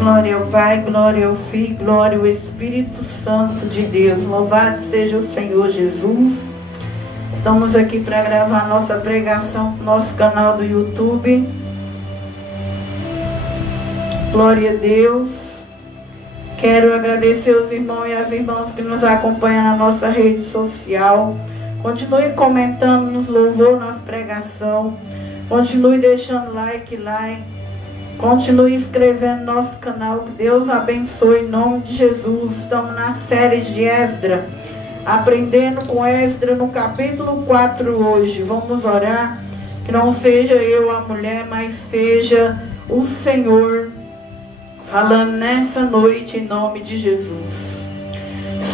Glória ao Pai, glória ao Filho, glória ao Espírito Santo de Deus. Louvado seja o Senhor Jesus. Estamos aqui para gravar nossa pregação no nosso canal do YouTube. Glória a Deus. Quero agradecer os irmãos e as irmãs que nos acompanham na nossa rede social. Continue comentando nos louvor, nas pregação. Continue deixando like lá. Continue inscrevendo no nosso canal. Que Deus abençoe em nome de Jesus. Estamos na série de Esdras. Aprendendo com Esdras no capítulo 4 hoje. Vamos orar. Que não seja eu a mulher, mas seja o Senhor falando nessa noite em nome de Jesus.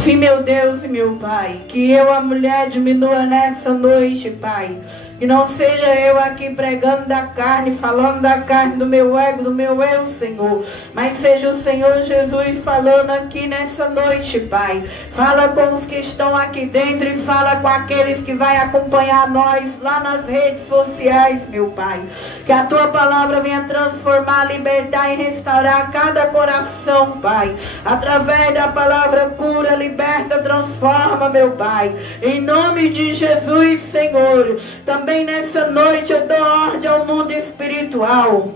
Sim, meu Deus e meu Pai, que eu, a mulher, diminua nessa noite, Pai. Que não seja eu aqui pregando da carne, falando da carne, do meu ego, do meu eu, Senhor. Mas seja o Senhor Jesus falando aqui nessa noite, Pai. Fala com os que estão aqui dentro e fala com aqueles que vai acompanhar nós lá nas redes sociais, meu Pai. Que a Tua palavra venha transformar, libertar e restaurar cada coração, Pai. Através da palavra cura, liberta, transforma, meu Pai. Em nome de Jesus, Senhor. Também nessa noite eu dou ordem ao mundo espiritual,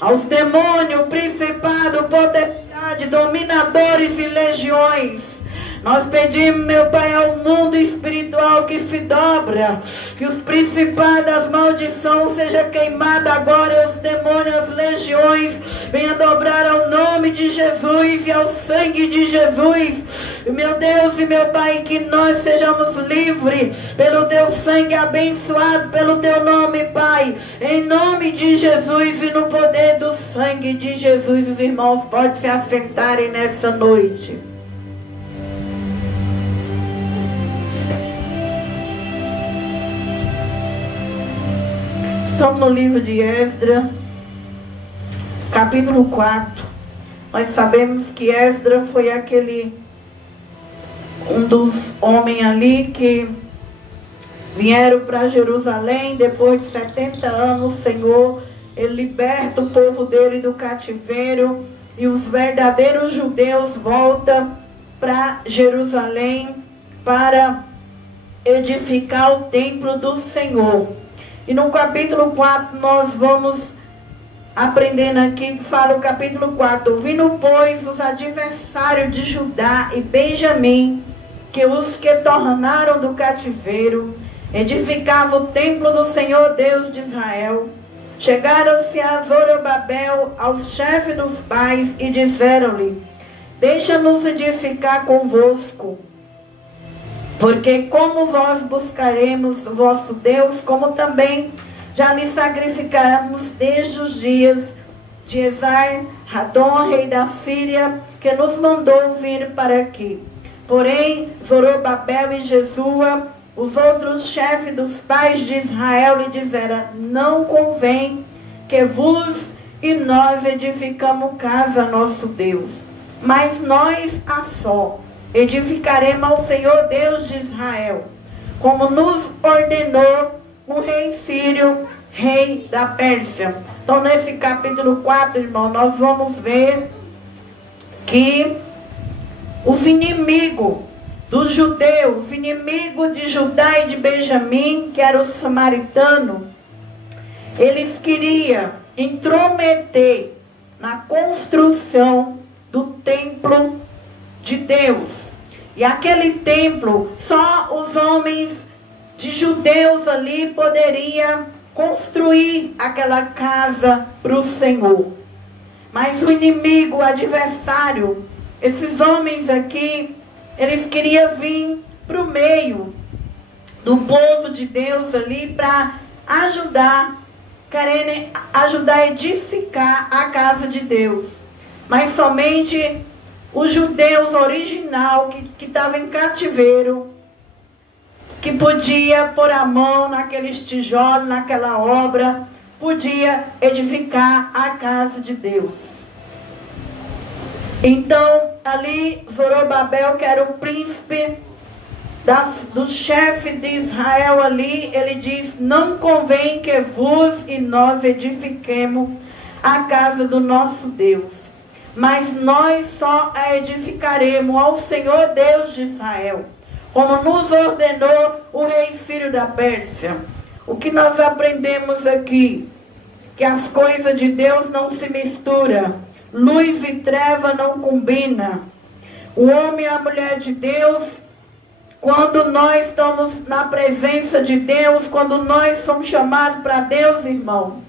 aos demônios, principado, potestade, dominadores e legiões. Nós pedimos, meu Pai, ao mundo espiritual que se dobra, que os principados, as maldições sejam queimadas agora, os demônios, as legiões, venham dobrar ao nome de Jesus e ao sangue de Jesus. Meu Deus e meu Pai, que nós sejamos livres pelo Teu sangue abençoado, pelo Teu nome, Pai, em nome de Jesus e no poder do sangue de Jesus. Os irmãos podem se assentarem nessa noite. Estamos no livro de Esdras, capítulo 4. Nós sabemos que Esdras foi um dos homens ali que vieram para Jerusalém. Depois de 70 anos, o Senhor, Ele liberta o povo dele do cativeiro. E os verdadeiros judeus voltam para Jerusalém para edificar o templo do Senhor. E no capítulo 4 nós vamos aprendendo aqui, que fala o capítulo 4. Ouvindo, pois, os adversários de Judá e Benjamim, que os que tornaram do cativeiro, edificavam o templo do Senhor Deus de Israel, chegaram-se a Zorobabel, aos chefes dos pais, e disseram-lhe: deixa-nos edificar convosco. Porque como vós buscaremos o vosso Deus, como também já lhe sacrificamos desde os dias de Esar-Hadon, rei da Síria, que nos mandou vir para aqui. Porém, Zorobabel e Jesua, os outros chefes dos pais de Israel, lhe disseram: não convém que vos e nós edificamos casa a nosso Deus, mas nós a só edificaremos ao Senhor Deus de Israel, como nos ordenou o rei Sírio, rei da Pérsia. Então, nesse capítulo 4, irmão, nós vamos ver que os inimigos dos judeus, os inimigos de Judá e de Benjamim, que eram os samaritanos, eles queriam intrometer na construção do templo de Deus. E aquele templo, só os homens de judeus ali poderiam construir aquela casa para o Senhor. Mas o inimigo, o adversário, esses homens aqui, eles queriam vir para o meio do povo de Deus ali para ajudar, querendo ajudar a edificar a casa de Deus. Mas somente os judeus original que estavam em cativeiro, que podia pôr a mão naqueles tijolos, naquela obra, podia edificar a casa de Deus. Então, ali, Zorobabel, que era o príncipe do chefe de Israel ali, ele diz: não convém que vos e nós edifiquemos a casa do nosso Deus, mas nós só a edificaremos ao Senhor Deus de Israel, como nos ordenou o rei Sírio da Pérsia. O que nós aprendemos aqui? Que as coisas de Deus não se misturam, luz e treva não combinam. O homem e a mulher de Deus, quando nós estamos na presença de Deus, quando nós somos chamados para Deus, irmão,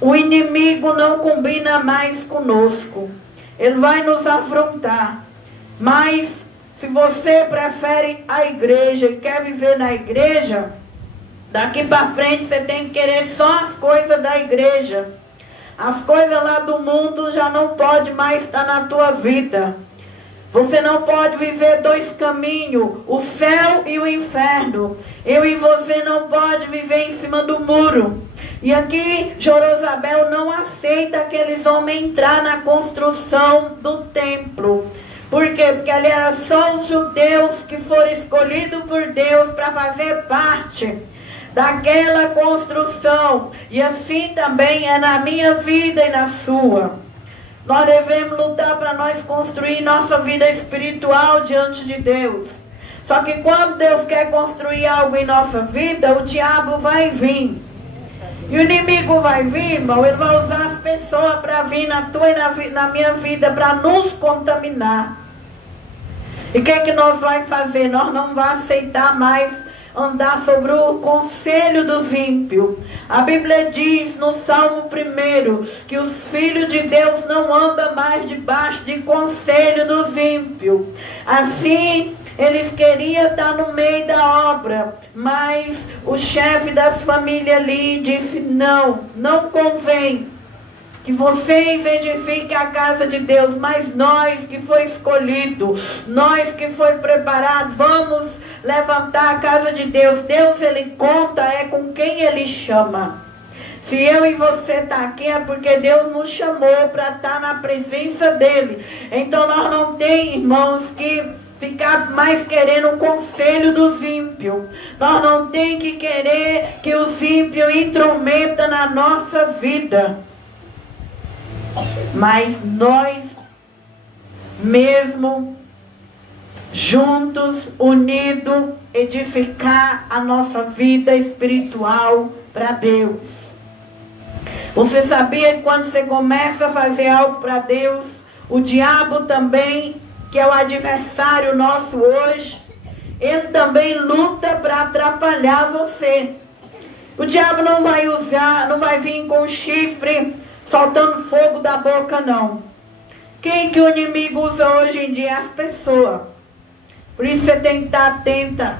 o inimigo não combina mais conosco. Ele vai nos afrontar. Mas se você prefere a igreja e quer viver na igreja, daqui para frente você tem que querer só as coisas da igreja. As coisas lá do mundo já não pode mais estar na tua vida. Você não pode viver dois caminhos, o céu e o inferno. Eu e você não pode viver em cima do muro. E aqui Jorozabel não aceita aqueles homens entrar na construção do templo. Por quê? Porque ali era só os judeus que foram escolhidos por Deus para fazer parte daquela construção. E assim também é na minha vida e na sua. Nós devemos lutar para nós construir nossa vida espiritual diante de Deus. Só que quando Deus quer construir algo em nossa vida, o diabo vai vir. E o inimigo vai vir, irmão, ele vai usar as pessoas para vir na tua e na minha vida, para nos contaminar. E o que é que nós vamos fazer? Nós não vamos aceitar mais andar sobre o conselho dos ímpios. A Bíblia diz no Salmo 1 que os filhos de Deus não andam mais debaixo de conselho dos ímpios. Assim, eles queriam estar no meio da obra, mas o chefe das famílias ali disse: não convém que vocês edifiquem a casa de Deus, mas nós que foi escolhido, nós que foi preparado, vamos levantar a casa de Deus. Deus, ele conta com quem ele chama. Se eu e você está aqui é porque Deus nos chamou para estar na presença dele. Então nós não temos, irmãos, que ficar mais querendo o conselho dos ímpios. Nós não temos que querer que os ímpios intrometam na nossa vida. Mas nós mesmo juntos, unidos, edificar a nossa vida espiritual para Deus. Você sabia que quando você começa a fazer algo para Deus, o diabo também, que é o adversário nosso hoje, ele também luta para atrapalhar você. O diabo não vai usar, não vai vir com chifre soltando fogo da boca, não. Quem que o inimigo usa hoje em dia? As pessoas. Por isso você tem que estar atenta.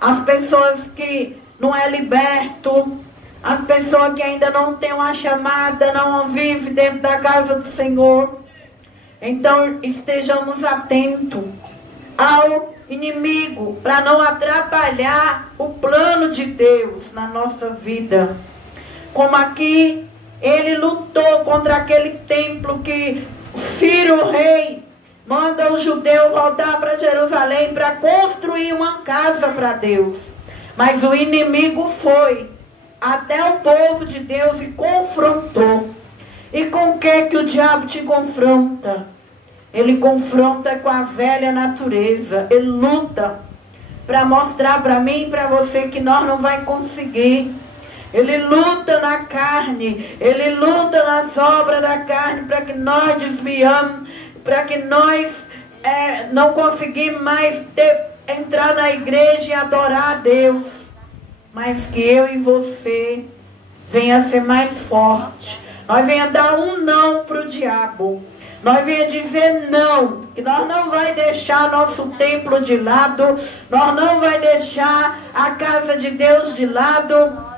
As pessoas que não é liberto, as pessoas que ainda não têm uma chamada, não vivem dentro da casa do Senhor. Então estejamos atentos ao inimigo, para não atrapalhar o plano de Deus na nossa vida. Como aqui ele lutou contra aquele templo que Ciro, o rei, manda os judeus voltar para Jerusalém para construir uma casa para Deus. Mas o inimigo foi até o povo de Deus e confrontou. E com o que o diabo te confronta? Ele confronta com a velha natureza. Ele luta para mostrar para mim e para você que nós não vamos conseguir. Ele luta na carne, ele luta nas obras da carne para que nós desviamos, para que nós não conseguimos mais entrar na igreja e adorar a Deus. Mas que eu e você venha ser mais forte. Nós venha dar um não para o diabo. Nós venha dizer não, que nós não vai deixar nosso templo de lado, nós não vai deixar a casa de Deus de lado.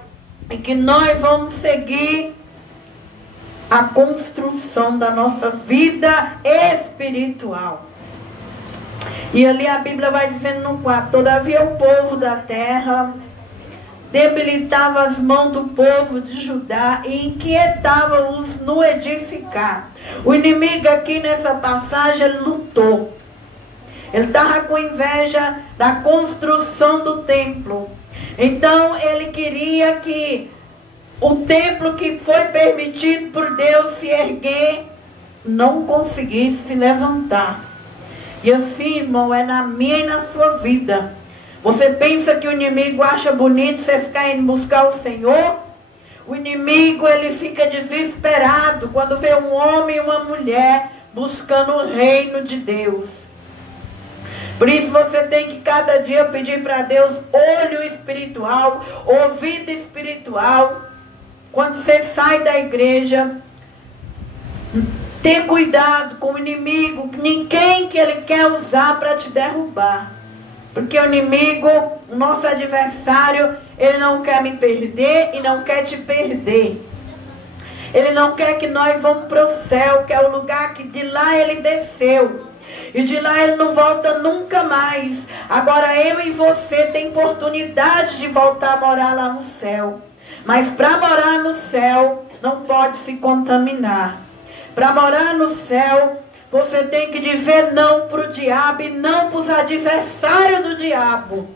E que nós vamos seguir a construção da nossa vida espiritual. E ali a Bíblia vai dizendo no 4: todavia o povo da terra debilitava as mãos do povo de Judá e inquietava-os no edificar. O inimigo aqui nessa passagem, ele lutou. Ele estava com inveja da construção do templo. Então ele queria que o templo que foi permitido por Deus se erguer, não conseguisse se levantar. E assim, irmão, é na minha e na sua vida. Você pensa que o inimigo acha bonito você ficar indo buscar o Senhor? O inimigo, ele fica desesperado quando vê um homem e uma mulher buscando o reino de Deus. Por isso você tem que cada dia pedir para Deus olho espiritual, ouvido espiritual. Quando você sai da igreja, ter cuidado com o inimigo, ninguém que ele quer usar para te derrubar. Porque o inimigo, o nosso adversário, ele não quer me perder e não quer te perder. Ele não quer que nós vamos para o céu, que é o lugar que de lá ele desceu. E de lá ele não volta nunca mais. Agora eu e você tem oportunidade de voltar a morar lá no céu. Mas para morar no céu, não pode se contaminar. Para morar no céu, você tem que dizer não para o diabo e não para os adversários do diabo.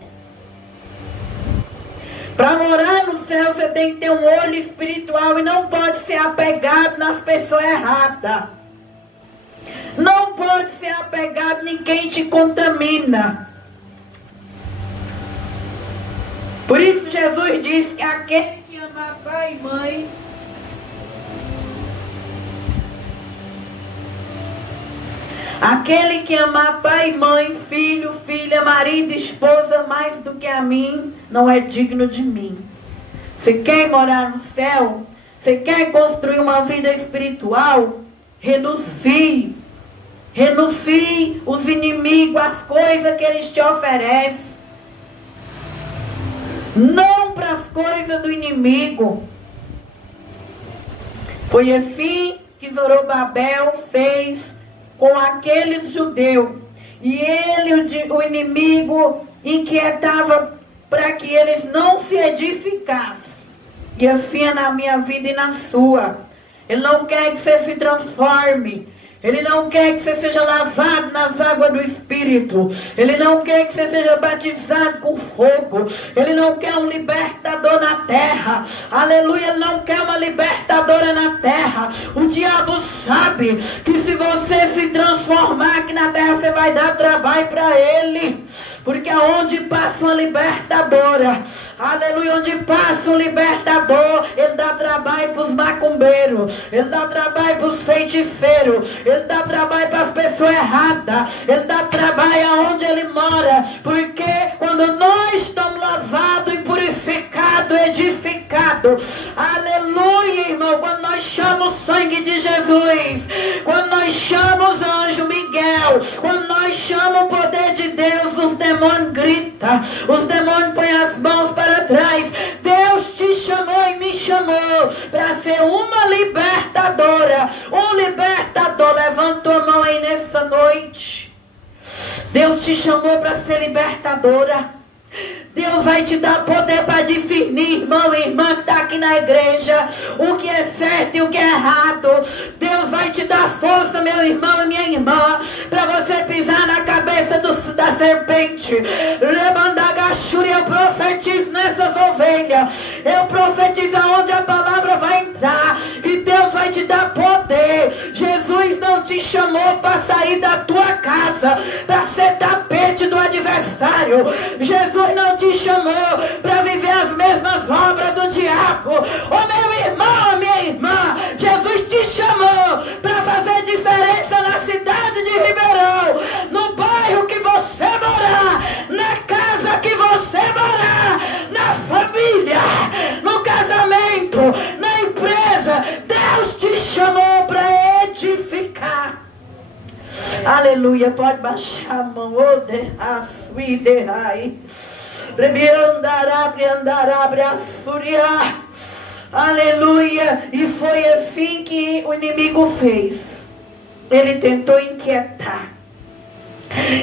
Para morar no céu, você tem que ter um olho espiritual e não pode ser apegado nas pessoas erradas. Não pode ser apegado, ninguém te contamina. Por isso Jesus disse que aquele que ama pai e mãe, aquele que amar pai, mãe, filho, filha, marido, esposa, mais do que a mim, não é digno de mim. Você quer morar no céu? Você quer construir uma vida espiritual? Renuncie. Renuncie os inimigos, as coisas que eles te oferecem. Não para as coisas do inimigo. Foi assim que Zorobabel fez com aqueles judeus. E ele, o inimigo, inquietava para que eles não se edificassem. E assim é na minha vida e na sua. Ele não quer que você se transforme. Ele não quer que você seja lavado nas águas do Espírito. Ele não quer que você seja batizado com fogo. Ele não quer um libertador na terra. Aleluia, ele não quer uma libertadora na terra. O diabo sabe que se você se transformar aqui na terra, você vai dar trabalho para ele. Porque aonde passa uma libertadora, aleluia, onde passa um libertador, ele dá trabalho para os macumbeiros, ele dá trabalho para os feiticeiros, ele dá trabalho para as pessoas erradas, ele dá trabalho aonde ele mora. Porque quando nós estamos lavados e purificados, edificados, aleluia, irmão, quando nós chamamos o sangue de Jesus, quando nós chamamos o anjo Miguel, quando nós chamamos o poder de Deus, os demônios gritam, os demônios põem as mãos para trás. Deus te chamou e me chamou para ser uma libertadora, um libertador. Levanta a mão aí nessa noite. Deus te chamou para ser libertadora. Deus vai te dar poder para definir, irmão e irmã que está aqui na igreja, o que é certo e o que é errado. Deus vai te dar força, meu irmão e minha irmã, para você pisar na cabeça da serpente. Eu profetizo nessas ovelhas. Eu profetizo aonde a palavra vai entrar. E Deus vai te dar poder. Jesus não te chamou para sair da tua casa, para ser tapete do adversário. Jesus não te chamou para viver as mesmas obras do diabo. Ô meu irmão, minha irmã, Jesus te chamou para fazer diferença na cidade de Ribeirão, no bairro que você morar, na casa que você morar, na família, no casamento, na empresa. Deus te chamou para edificar. Aleluia, pode baixar a mão. Oh, aleluia. E foi assim que o inimigo fez. Ele tentou inquietar,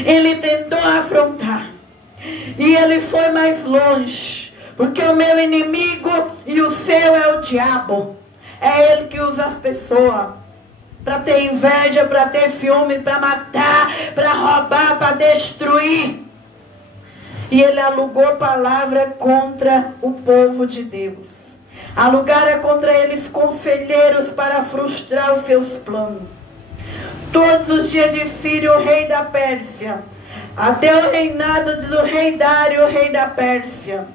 ele tentou afrontar, e ele foi mais longe. Porque o meu inimigo e o seu é o diabo. É ele que usa as pessoas para ter inveja, para ter ciúme, para matar, para roubar, para destruir. E ele alugou palavra contra o povo de Deus. Alugara contra eles conselheiros para frustrar os seus planos. todos os dias de Círio, rei da Pérsia, até o reinado do rei Dário, rei da Pérsia,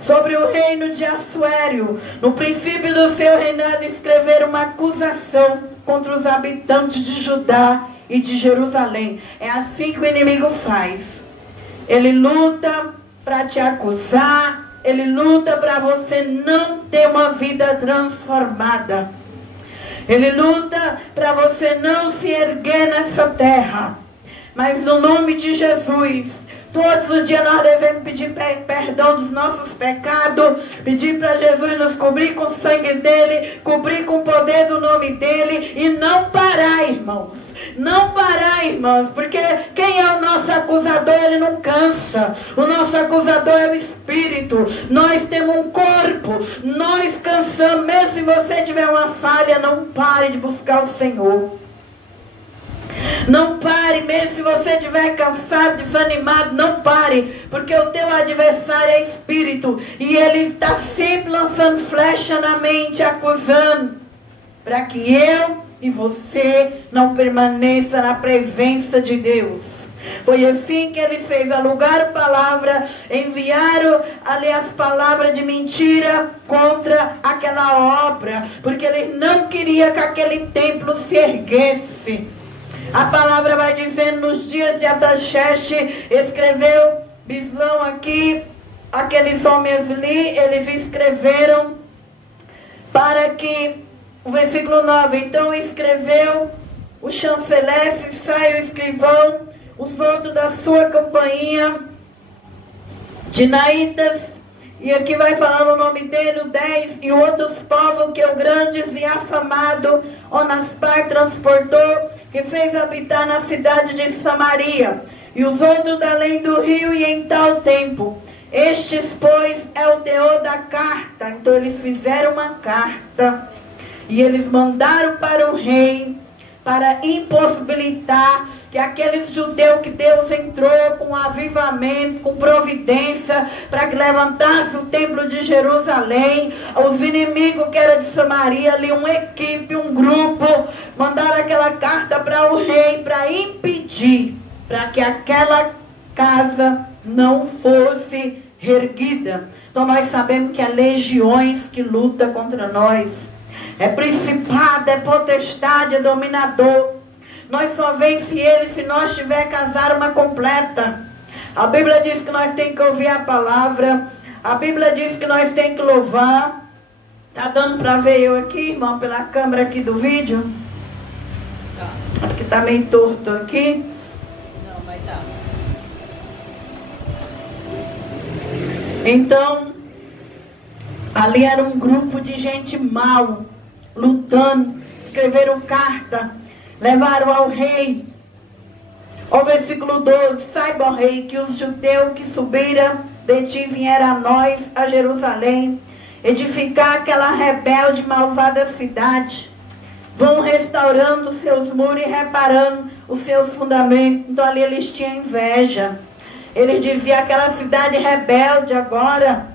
sobre o reino de Assuério, no princípio do seu reinado, escrever uma acusação contra os habitantes de Judá e de Jerusalém. É assim que o inimigo faz. Ele luta para te acusar, ele luta para você não ter uma vida transformada. Ele luta para você não se erguer nessa terra. Mas no nome de Jesus, todos os dias nós devemos pedir perdão dos nossos pecados, pedir para Jesus nos cobrir com o sangue dele, cobrir com o poder do nome dele e não parar, irmãos. Não parar, irmãos, porque quem é o nosso acusador? Ele não cansa. O nosso acusador é o Espírito. Nós temos um corpo, nós cansamos. Mesmo se você tiver uma falha, não pare de buscar o Senhor. Não pare, mesmo se você estiver cansado, desanimado, não pare, porque o teu adversário é espírito, e ele está sempre lançando flecha na mente, acusando, para que eu e você não permaneça na presença de Deus. Foi assim que ele fez, alugaram palavra, enviaram ali as palavras de mentira contra aquela obra, porque ele não queria que aquele templo se erguesse. A palavra vai dizendo, nos dias de Ataxerxes, escreveu Bislão aqui, aqueles homens ali, eles escreveram para que, o versículo 9, então escreveu o chanceler, sai o escrivão, os outros da sua companhia, Dinaitas, e aqui vai falando o nome dele, o 10, e outros povos que o grandes e afamado, Onaspar transportou, que fez habitar na cidade de Samaria, e os outros da além do rio e em tal tempo. Estes, pois, é o teor da carta. Então eles fizeram uma carta, e eles mandaram para o rei, para impossibilitar que aqueles judeus que Deus entrou com avivamento, com providência, para que levantasse o templo de Jerusalém, os inimigos que eram de Samaria, ali uma equipe, um grupo, mandaram aquela carta para o rei, para impedir, para que aquela casa não fosse erguida. Então nós sabemos que há legiões que lutam contra nós. É principado, é potestade, é dominador. Nós só vence ele se nós tiver casarma completa. A Bíblia diz que nós temos que ouvir a palavra. A Bíblia diz que nós temos que louvar. Tá dando para ver eu aqui, irmão, pela câmera aqui do vídeo? Tá. Porque tá meio torto aqui. Não, mas tá. Então, ali era um grupo de gente mal, lutando, escreveram carta, levaram ao rei. O versículo 12, saiba, ó rei, que os judeus que subiram de ti vieram a nós, a Jerusalém, edificar aquela rebelde, malvada cidade. Vão restaurando os seus muros e reparando os seus fundamentos. Então ali eles tinham inveja. Eles diziam, aquela cidade rebelde agora,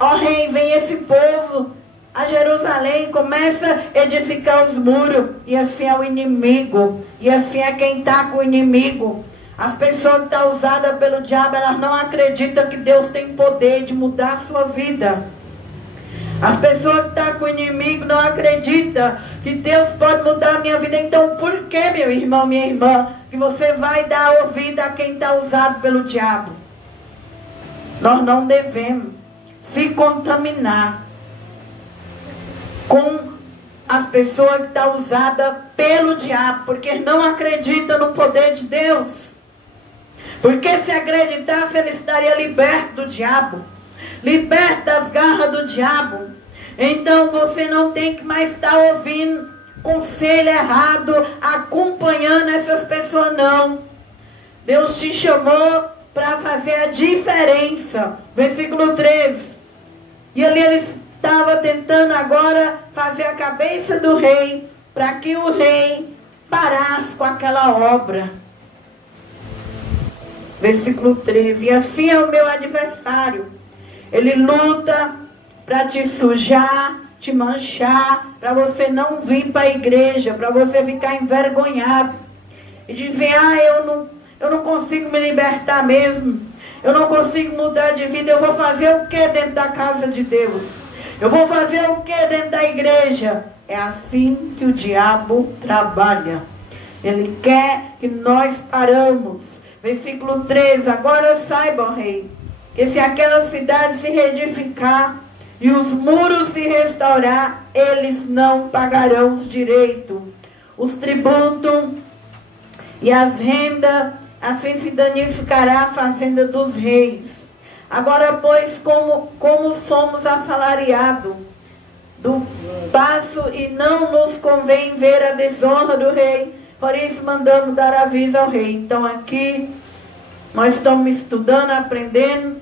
ó rei, vem esse povo a Jerusalém, começa a edificar os muros, e assim é o inimigo, e assim é quem está com o inimigo. As pessoas que estão usadas pelo diabo, elas não acreditam que Deus tem poder de mudar a sua vida. As pessoas que estão com o inimigo não acreditam que Deus pode mudar a minha vida. Então por que, meu irmão, minha irmã, que você vai dar ouvido a quem está usado pelo diabo? Nós não devemos se contaminar com as pessoas que estão usadas pelo diabo, porque não acreditam no poder de Deus. Porque se acreditasse, ele estaria liberto do diabo, liberto das garras do diabo. Então você não tem que mais estar ouvindo conselho errado, acompanhando essas pessoas, não. Deus te chamou para fazer a diferença. Versículo 13. E ali eles estavam tentando agora fazer a cabeça do rei, para que o rei parasse com aquela obra. Versículo 13. E assim é o meu adversário. Ele luta para te sujar, te manchar, para você não vir para a igreja, para você ficar envergonhado e dizer, eu não consigo me libertar mesmo, eu não consigo mudar de vida, eu vou fazer o que dentro da casa de Deus? Eu vou fazer o que dentro da igreja? É assim que o diabo trabalha. Ele quer que nós paramos. Versículo 13, agora saiba, ó rei, que se aquela cidade se reedificar e os muros se restaurar, eles não pagarão os direitos, os tributos e as rendas, assim se danificará a fazenda dos reis. Agora, pois, como somos assalariados do passo e não nos convém ver a desonra do rei, por isso mandamos dar aviso ao rei. Então aqui nós estamos estudando, aprendendo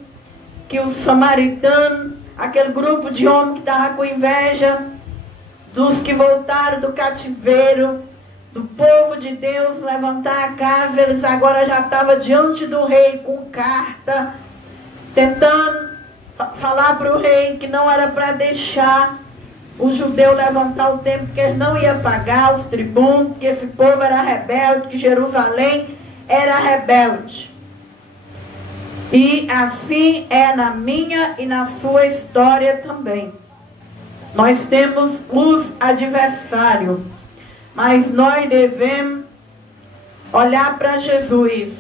que os samaritanos, aquele grupo de homens que estavam com inveja dos que voltaram do cativeiro, do povo de Deus, levantar a casa, eles agora já estavam diante do rei com carta, tentando falar para o rei que não era para deixar o judeu levantar o templo, que ele não ia pagar os tributos, que esse povo era rebelde, que Jerusalém era rebelde. E assim é na minha e na sua história também. Nós temos os adversários, mas nós devemos olhar para Jesus,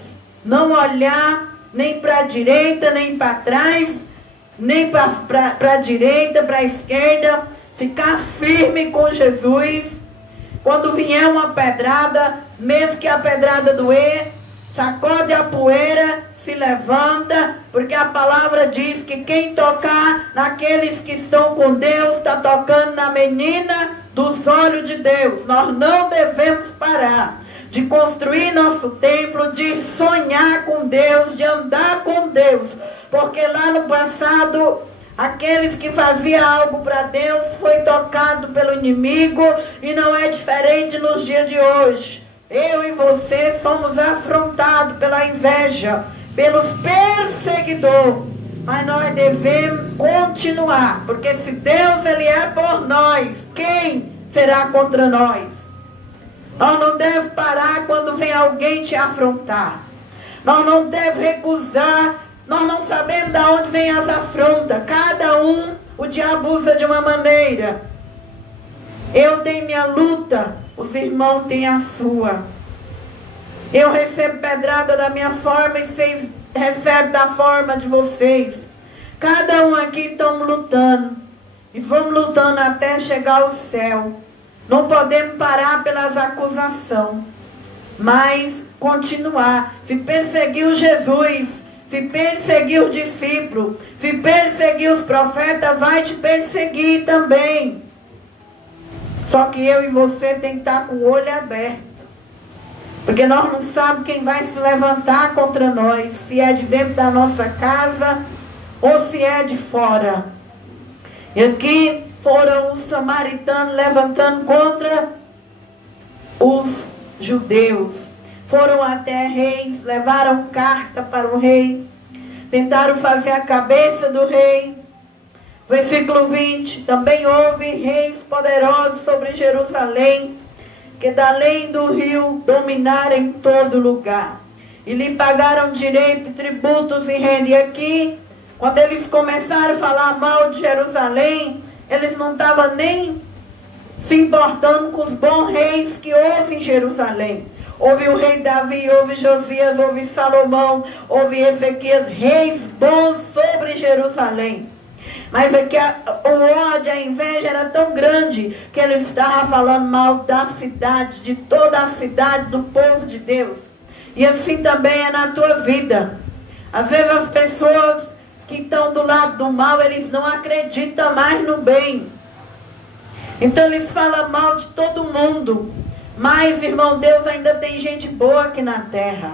não olhar nem para a direita, nem para trás, nem para a direita, para a esquerda, ficar firme com Jesus. Quando vier uma pedrada, mesmo que a pedrada doer, sacode a poeira, se levanta, porque a palavra diz que quem tocar naqueles que estão com Deus, está tocando na menina dos olhos de Deus. Nós não devemos parar de construir nosso templo, de sonhar com Deus, de andar com Deus, porque lá no passado, aqueles que faziam algo para Deus foi tocado pelo inimigo, e não é diferente nos dias de hoje. Eu e você somos afrontados pela inveja, pelos perseguidores, mas nós devemos continuar, porque se Deus ele é por nós, quem será contra nós? Nós não devemos parar quando vem alguém te afrontar. Nós não devemos recusar. Nós não sabemos de onde vem as afrontas. Cada um, o diabo usa de uma maneira. Eu tenho minha luta, os irmãos têm a sua. Eu recebo pedrada da minha forma e vocês recebem da forma de vocês. Cada um aqui estamos lutando. E vamos lutando até chegar ao céu. Não podemos parar pelas acusações, mas continuar. Se perseguiu Jesus, se perseguir os discípulos, se perseguir os profetas, vai te perseguir também. Só que eu e você tem que estar com o olho aberto, porque nós não sabemos quem vai se levantar contra nós, se é de dentro da nossa casa ou se é de fora. E aqui foram os samaritanos levantando contra os judeus. Foram até reis, levaram carta para o rei, tentaram fazer a cabeça do rei. Versículo 20, também houve reis poderosos sobre Jerusalém, que da além do rio dominaram em todo lugar, e lhe pagaram direito, tributos e renda. E aqui, quando eles começaram a falar mal de Jerusalém, eles não estavam nem se importando com os bons reis que houve em Jerusalém. Houve o rei Davi, houve Josias, houve Salomão, houve Ezequias, reis bons sobre Jerusalém. Mas aqui o ódio, a inveja era tão grande que eles estavam falando mal da cidade, de toda a cidade, do povo de Deus. E assim também é na tua vida. Às vezes as pessoas que estão do lado do mal, eles não acreditam mais no bem. Então eles falam mal de todo mundo. Mas, irmão, Deus ainda tem gente boa aqui na terra.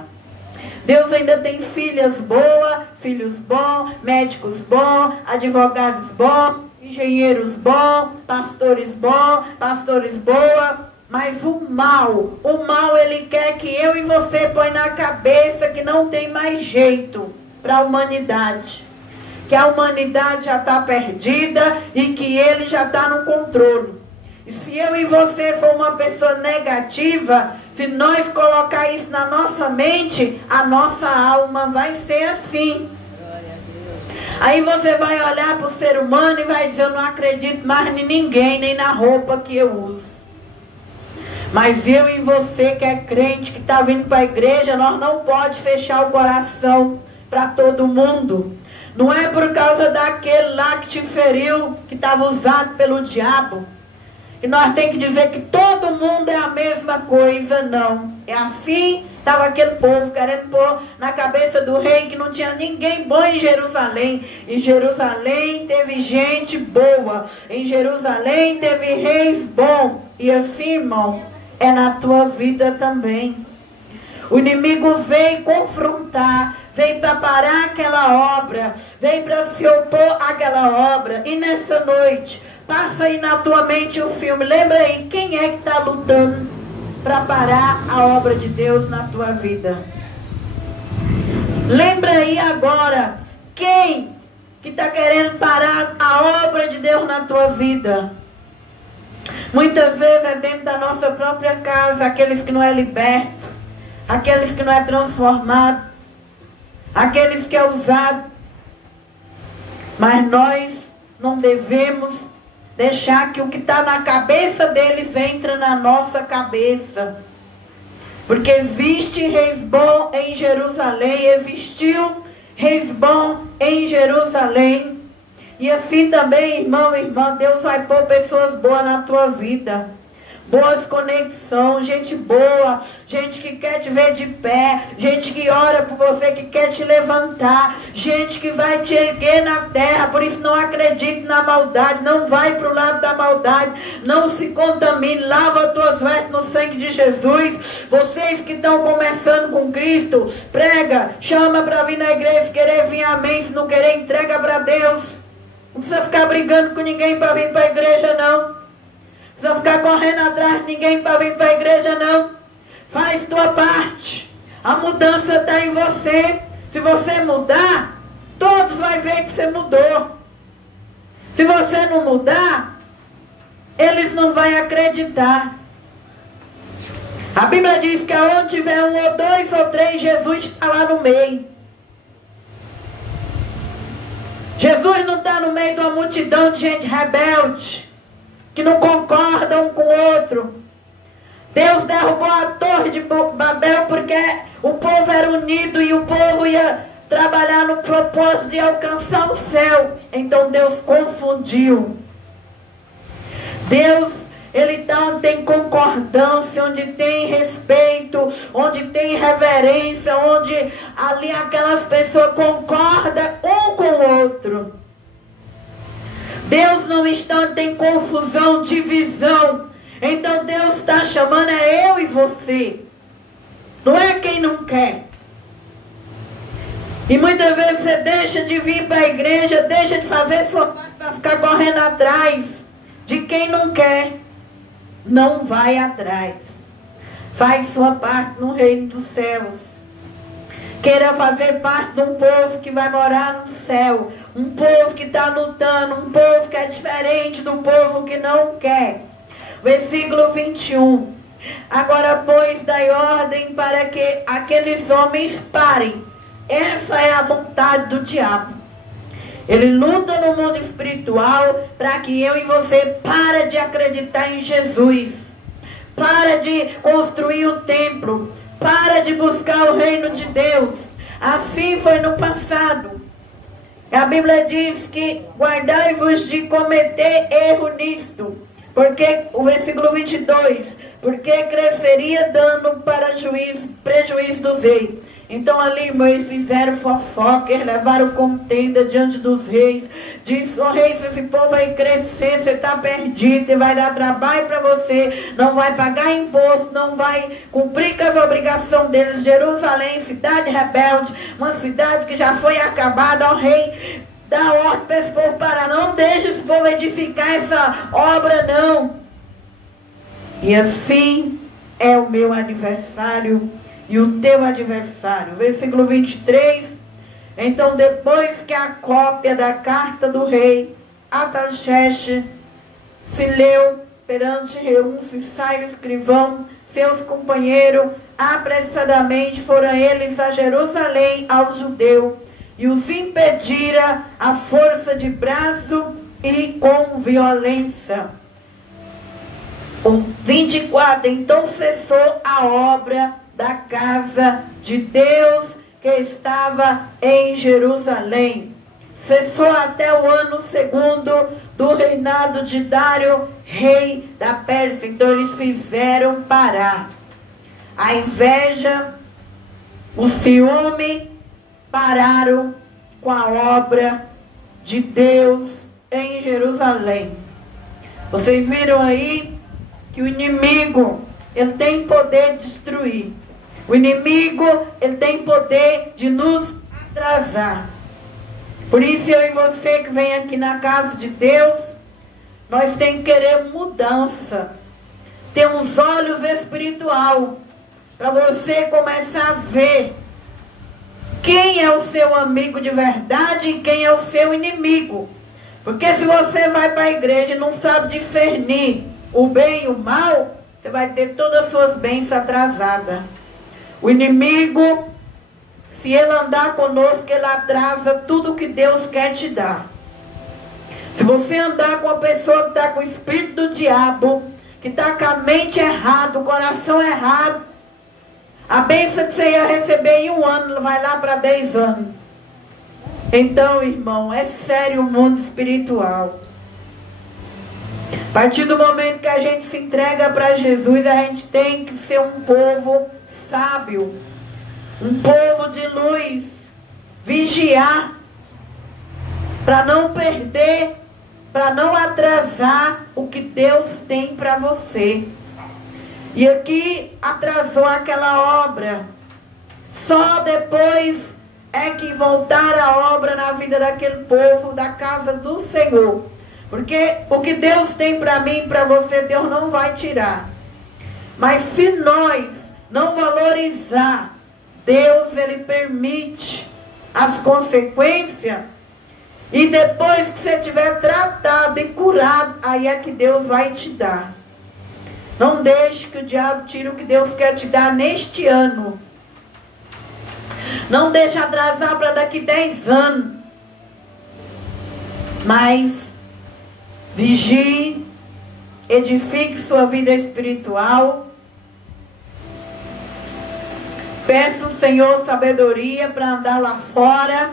Deus ainda tem filhas boas, filhos bons, médicos bons, advogados bons, engenheiros bons, pastores boas. Mas o mal ele quer que eu e você põe na cabeça que não tem mais jeito para a humanidade. que a humanidade já está perdida e que ele já está no controle. E se eu e você for uma pessoa negativa, se nós colocar isso na nossa mente, a nossa alma vai ser assim. Aí você vai olhar para o ser humano e vai dizer, eu não acredito mais em ninguém, nem na roupa que eu uso. Mas eu e você que é crente, que está vindo para a igreja, nós não podemos fechar o coração para todo mundo. Não é por causa daquele lá que te feriu, que estava usado pelo diabo. E nós temos que dizer que todo mundo é a mesma coisa, não. É assim, estava aquele povo querendo pôr na cabeça do rei que não tinha ninguém bom em Jerusalém. Em Jerusalém teve gente boa. Em Jerusalém teve reis bons. E assim, irmão, é na tua vida também. O inimigo veio confrontar, veio para parar aquela obra, veio para se opor àquela obra. E nessa noite, passa aí na tua mente o filme. Lembra aí, quem é que está lutando para parar a obra de Deus na tua vida? Lembra aí agora, quem que está querendo parar a obra de Deus na tua vida? Muitas vezes é dentro da nossa própria casa, aqueles que não é liberto, aqueles que não é transformado, aqueles que é usado. Mas nós não devemos deixar que o que está na cabeça deles entre na nossa cabeça. Porque existe reis bons em Jerusalém, existiu reis bons em Jerusalém. E assim também, irmão e irmã, Deus vai pôr pessoas boas na tua vida. Boas conexões, gente boa, gente que quer te ver de pé, gente que ora por você, que quer te levantar, gente que vai te erguer na terra. Por isso não acredite na maldade, não vai para o lado da maldade, não se contamine, lava as tuas vestes no sangue de Jesus. Vocês que estão começando com Cristo, prega, chama para vir na igreja, se querer vir, amém, se não querer, entrega para Deus. Não precisa ficar brigando com ninguém para vir para a igreja, não. Não precisa ficar correndo atrás de ninguém para vir para a igreja, não. Faz tua parte. A mudança está em você. Se você mudar, todos vão ver que você mudou. Se você não mudar, eles não vão acreditar. A Bíblia diz que aonde tiver um ou dois ou três, Jesus está lá no meio. Jesus não está no meio de uma multidão de gente rebelde, que não concorda um com o outro. Deus derrubou a torre de Babel porque o povo era unido e o povo ia trabalhar no propósito de alcançar o céu. Então Deus confundiu. Deus, ele está onde tem concordância, onde tem respeito, onde tem reverência, onde ali aquelas pessoas concordam um com o outro. Deus não está onde tem confusão, divisão. Então Deus está chamando é eu e você. Não é quem não quer. E muitas vezes você deixa de vir para a igreja, deixa de fazer sua parte para ficar correndo atrás de quem não quer. Não vai atrás. Faz sua parte no reino dos céus. Queira fazer parte de um povo que vai morar no céu. Um povo que está lutando. Um povo que é diferente do povo que não quer. Versículo 21. Agora, pois, dai ordem para que aqueles homens parem. Essa é a vontade do diabo. Ele luta no mundo espiritual para que eu e você pare de acreditar em Jesus. Para de construir o templo. Para de buscar o reino de Deus. Assim foi no passado. A Bíblia diz que guardai-vos de cometer erro nisto. Porque, o versículo 22, porque cresceria dano para prejuízo dos reis. Então ali, irmão, eles fizeram fofoca, eles levaram contenda diante dos reis. Diz, ó rei, se esse povo vai crescer, você está perdido, e vai dar trabalho para você, não vai pagar imposto, não vai cumprir com as obrigações deles. Jerusalém, cidade rebelde, uma cidade que já foi acabada, ó rei, dá ordem para esse povo parar, não deixa esse povo edificar essa obra, não. E assim é o meu adversário e o teu adversário. Versículo 23. Então, depois que a cópia da carta do rei Artaxerxes se leu perante Reúncio, sai o escrivão, seus companheiros, apressadamente foram eles a Jerusalém aos judeus, e os impedira a força de braço e com violência. O 24, então cessou a obra da casa de Deus que estava em Jerusalém. Cessou até o ano 2º do reinado de Dário, rei da Pérsia. Então eles fizeram parar. A inveja, o ciúme pararam com a obra de Deus em Jerusalém. Vocês viram aí que o inimigo, ele tem poder de destruir. O inimigo, ele tem poder de nos atrasar. Por isso eu e você que vem aqui na casa de Deus, nós temos que querer mudança. Ter uns olhos espiritual para você começar a ver quem é o seu amigo de verdade e quem é o seu inimigo. Porque se você vai para a igreja e não sabe discernir o bem e o mal, você vai ter todas as suas bênçãos atrasadas. O inimigo, se ele andar conosco, ele atrasa tudo que Deus quer te dar. Se você andar com uma pessoa que está com o espírito do diabo, que está com a mente errada, o coração errado, a bênção que você ia receber em 1 ano, vai lá para 10 anos. Então, irmão, é sério o mundo espiritual. A partir do momento que a gente se entrega para Jesus, a gente tem que ser um povo sábio, um povo de luz, vigiar, para não perder, para não atrasar o que Deus tem para você. E aqui atrasou aquela obra. Só depois é que voltar a obra na vida daquele povo, da casa do Senhor. Porque o que Deus tem para mim e para você, Deus não vai tirar. Mas se nós não valorizar, Deus, ele permite as consequências. E depois que você tiver tratado e curado, aí é que Deus vai te dar. Não deixe que o diabo tire o que Deus quer te dar neste ano. Não deixe atrasar para daqui 10 anos. Mas vigie, edifique sua vida espiritual. Peça ao Senhor sabedoria para andar lá fora.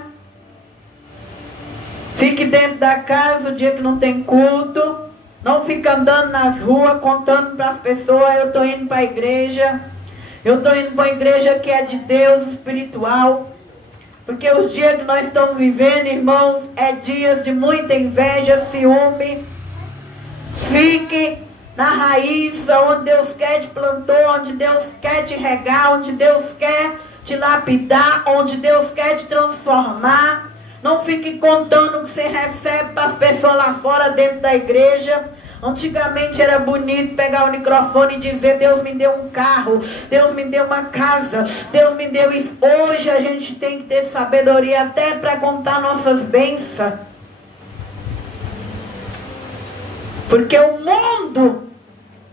Fique dentro da casa o dia que não tem culto. Não fique andando nas ruas contando para as pessoas: eu estou indo para a igreja. Eu estou indo para a igreja que é de Deus, espiritual. Porque os dias que nós estamos vivendo, irmãos, é dias de muita inveja, ciúme. Fique na raiz, onde Deus quer te plantar, onde Deus quer te regar, onde Deus quer te lapidar, onde Deus quer te transformar. Não fique contando o que você recebe para as pessoas lá fora dentro da igreja. Antigamente era bonito pegar o microfone e dizer: Deus me deu um carro, Deus me deu uma casa, Deus me deu isso. Hoje a gente tem que ter sabedoria até para contar nossas bênçãos. Porque o mundo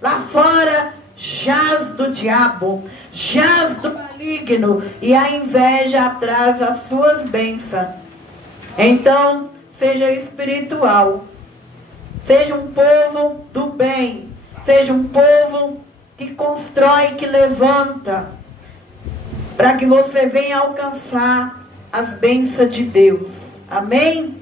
lá fora jaz do diabo, jaz do maligno, e a inveja atrasa as suas bênçãos. Então, seja espiritual. Seja um povo do bem. Seja um povo que constrói, que levanta. Para que você venha alcançar as bênçãos de Deus. Amém?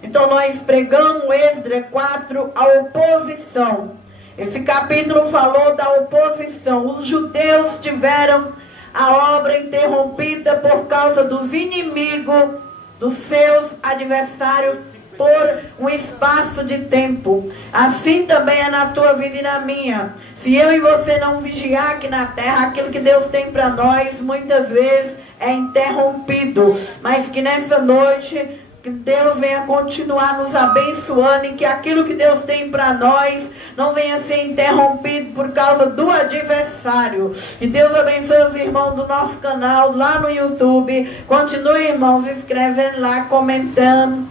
Então nós pregamos Esdras 4, a oposição. Esse capítulo falou da oposição. Os judeus tiveram a obra interrompida por causa dos inimigos, dos seus adversários, por um espaço de tempo. Assim também é na tua vida e na minha. Se eu e você não vigiar aqui na terra, aquilo que Deus tem para nós, muitas vezes é interrompido. Mas que nessa noite Que Deus venha continuar nos abençoando e que aquilo que Deus tem para nós não venha ser interrompido por causa do adversário. Que Deus abençoe os irmãos do nosso canal lá no YouTube. Continue, irmãos, escrevendo lá, comentando.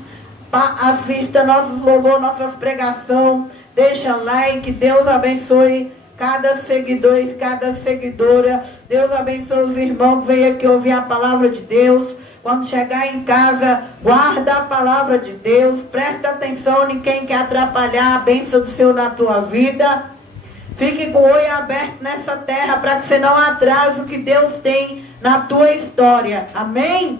Assista nossos louvores, nossas pregações. Deixa like. Deus abençoe cada seguidor e cada seguidora. Deus abençoe os irmãos que veio aqui ouvir a palavra de Deus. Quando chegar em casa, guarda a palavra de Deus. Presta atenção em quem quer atrapalhar a bênção do Senhor na tua vida. Fique com o olho aberto nessa terra para que você não atrase o que Deus tem na tua história. Amém?